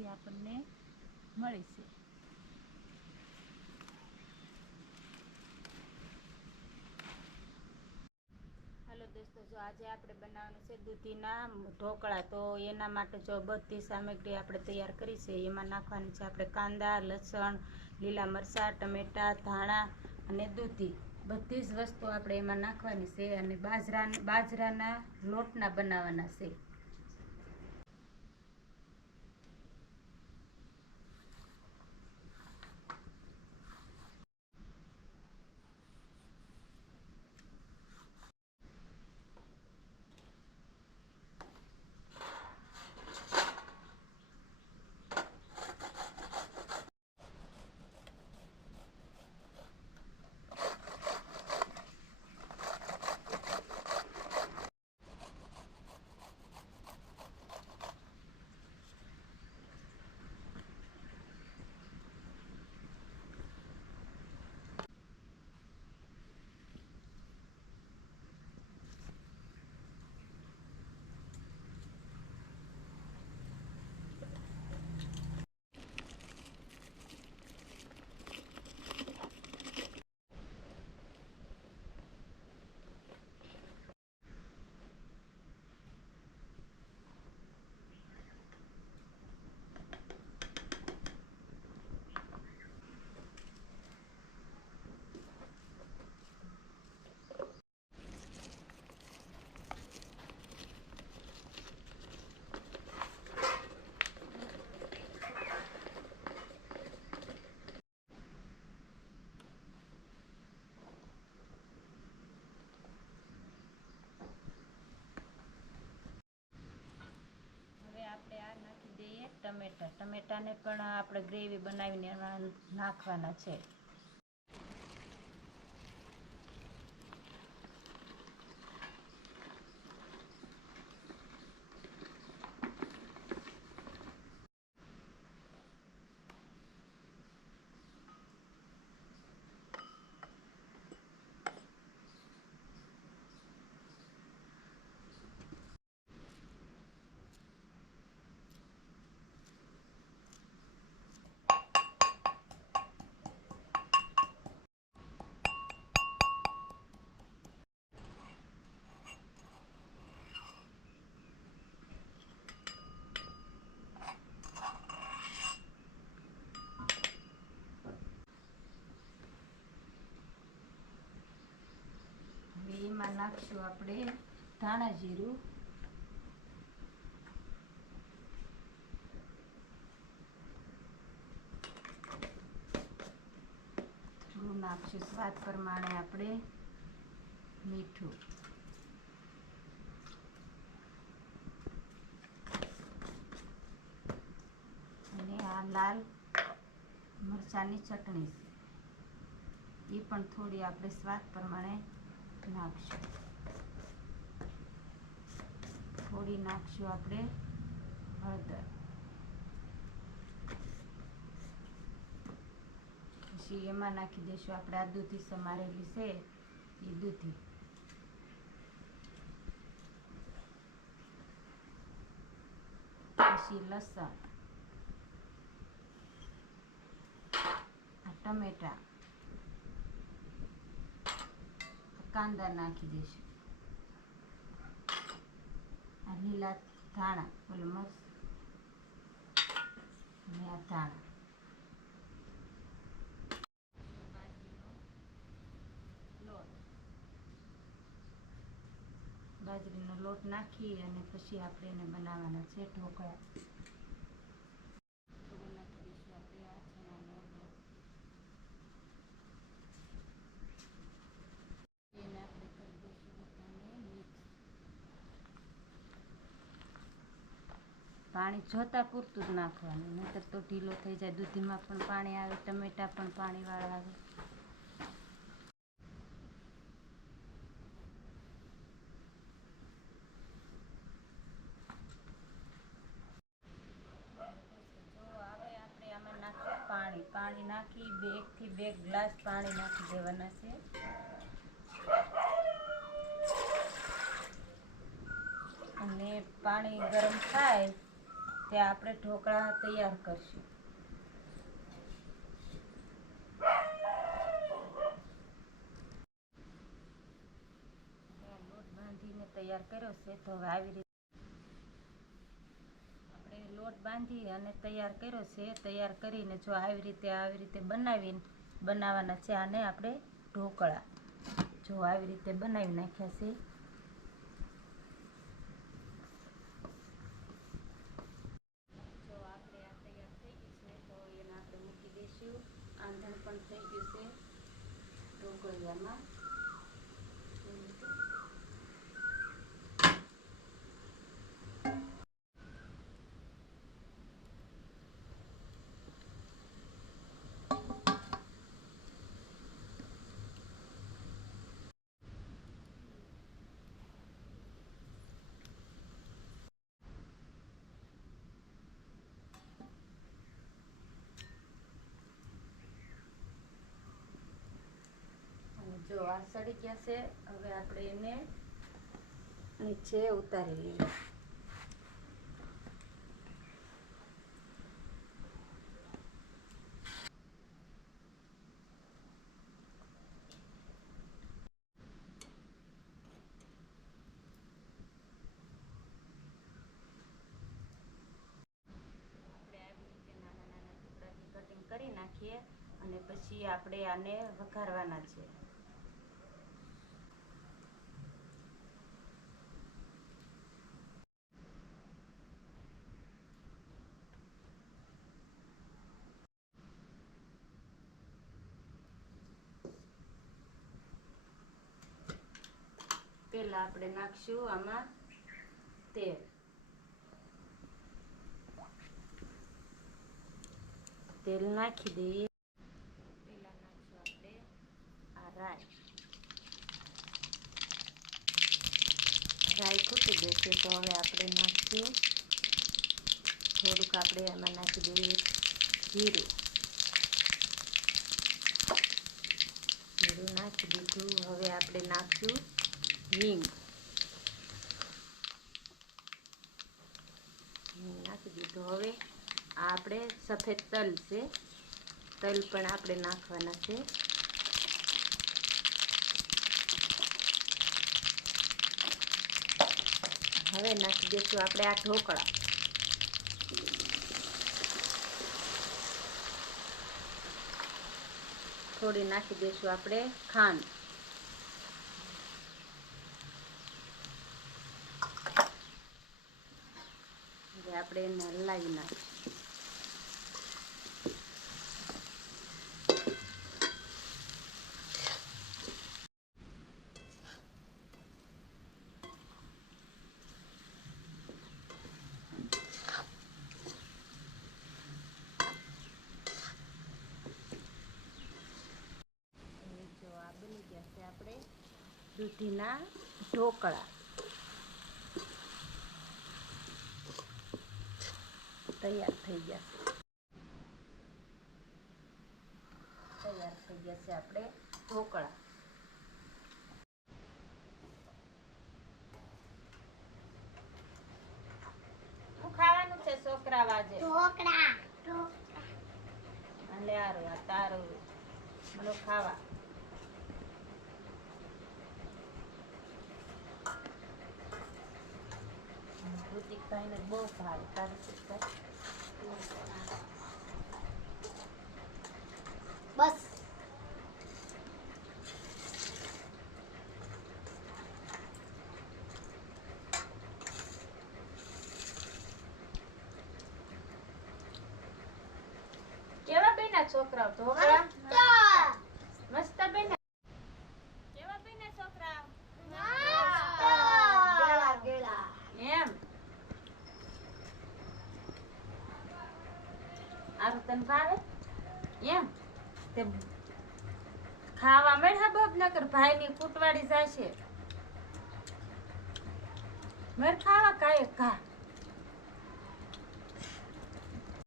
બધી આપણને મળે છે. હાલો દોસ્તો, જો આજે આપણે બનાવવાનું છે દૂધીના ઢોકળા. તો એના માટે જો બધી સામગ્રી આપણે તૈયાર કરી છે. એમાં નાખવાની છે આપણે કાંદા, લસણ, લીલા મરચાં, ટમેટાં, ધાણા અને દૂધી. બધી જ વસ્તુ આપણે એમાં નાખવાની છે અને બાજરા બાજરાના લોટના બનાવવાના છે હવે આપણે આ નાખી દઈએ ટમેટા. ટમેટાને પણ આપણે ગ્રેવી બનાવીને નાખવાના છે હવે એમાં નાખશું આપણે ધાણા જીરું. થોડું નાખશું સ્વાદ પ્રમાણે આપણે મીઠું. અને આ લાલ મરચાંની ચટણી. એ પણ થોડી આપણે સ્વાદ પ્રમાણે નાખશું. થોડી નાખશું આપણે હળદર. પછી એમાં નાખી દઈશું આપણે આ દૂધી સમારેલી છે, એ દૂધી. પછી લસણ. આ ટમેટા. કાંદા નાખી દઈશું આ લીલા ધાણા, ઓલો મસ્ત. આ ધાણા. બાજરીનો લોટ નાખી અને પછી આપણે એને બનાવવાના છે ઢોકળા થોડું નાખી દઈશું આપણે આ ચણાનો લોટ એને આપણે કરી દઈશું બધાને મિક્સ પાણી જોતા પૂરતું જ નાખવાનું. નહીતર તો ઢીલો થઈ જાય. દૂધીમાં પણ પાણી આવે, ટમેટા પણ પાણીવાળા આવે. પાણી. પાણી નાખી, બે એકથી બે ગ્લાસ પાણી નાખી દેવાના છે. અને પાણી ગરમ થાય ત્યાં આપણે ઢોકળા તૈયાર કરશું. લોટ તૈયાર કર્યો છે, તો હવે આવી રીતે આપણે લોટ બાંધી અને તૈયાર કર્યો છે, તૈયાર કરીને જો આવી રીતે આવી રીતે બનાવીને બનાવવાના છે, આને આપણે ઢોકળા જો આવી રીતે બનાવી નાખ્યા છે. 果园吗？આ સડી ગયા છે? હવે આપણે એને નીચે ઉતારી લઈએ. કરી નાખીએ અને પછી આપણે આને વઘારવાના છે. પેલા આપણે નાખશું આમાં તેલ. તેલ નાખી દઈએ. પેલા નાખશું આપણે આ રાઈ. રાઈ ખૂટી જશે તો હવે આપણે નાખશું. થોડુંક આપણે એમાં નાખી દઈએ જીરું. જીરું નાખી દીધું. હવે આપણે નાખશું હિંગ નાખી દીધું. હવે આપણે સફેદ તલ છે. તલ પણ આપણે નાખવાના છે. હવે નાખી દઈશું આપણે આ ઢોકળા. થોડી નાખી દઈશું આપણે ખાંડ હવે આપણે એને હલાવી નાખીશું દૂધીના ઢોકળા. તૈયાર થઈ ગયા છે તૈયાર થઈ ગયા છે આપણે ઢોકળા. શું ખાવાનું છે છોકરા વાજે? ઢોકળા અને હારું આ તારું. મને ખાવા. બહુ ભાવે. તારું બસ. કેવા બેના છોકરાઓ? ઢોકળા મસ્ત બેના કેવા બેના છોકરા ગેળા ગેળા એમ તને ભાવે? એમ? તે ખાવા મળ્યા બાપ નકર ભાઈની કૂટવાડી જાશે. મર ખાવા કાંઈ ખા